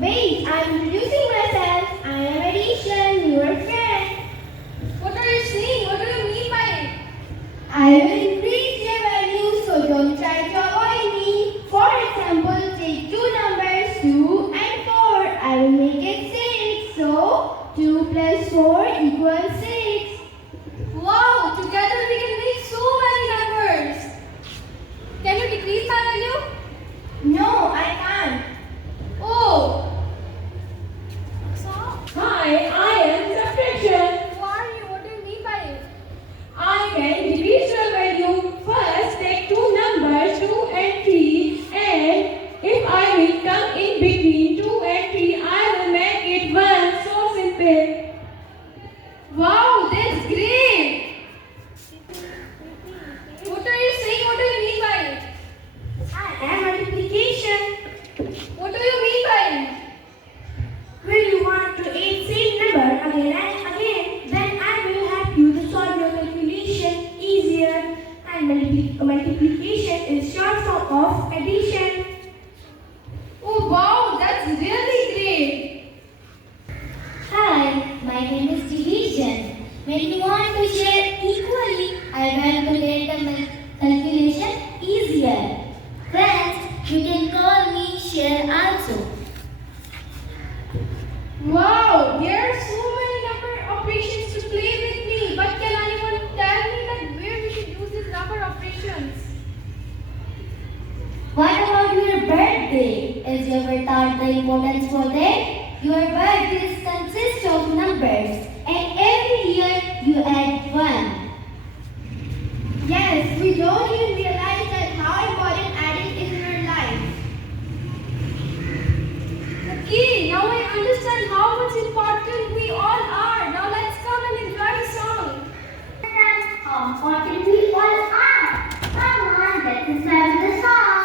Wait, I'm introducing myself. I am Adishan, your friend. What are you saying? What do you mean by it? I will increase your value, so don't try to avoid me. For example, take two numbers 2 and 4. I will make it 6. So 2 plus 4 equals 6. Wow, together we can make so many numbers. Can you decrease my value? No, I can't. Oh. So, Hi, I am subtraction. who are you? What do you mean by it? I can decrease your value. First, take two numbers 2 and 3, and if I will come in between 2 and 3, I will make it 1. So simple. Wow, that's great. What are you saying? What do you mean by it? I am multiplication. What do you mean by it? When you want to add same number again and again, then I will help you to solve your calculation easier. And multiplication is short form of addition. Oh wow, that's really great. Hi, my name is Division. When you want to share equally, I will calculate the calculation easier. Friends, you can call me share also. Wow, there are so many number operations to play with me. But can anyone tell me that where we should use these number operations? What about your birthday? Is your birthday the importance for that? Your birthday consists of numbers, and every year you add 1. Yes, we don't even realize that how important adding is in our life. Okay, now I understand how much important we all are. Now let's come and enjoy the song. How important we all are. Come on, let's listen to the song.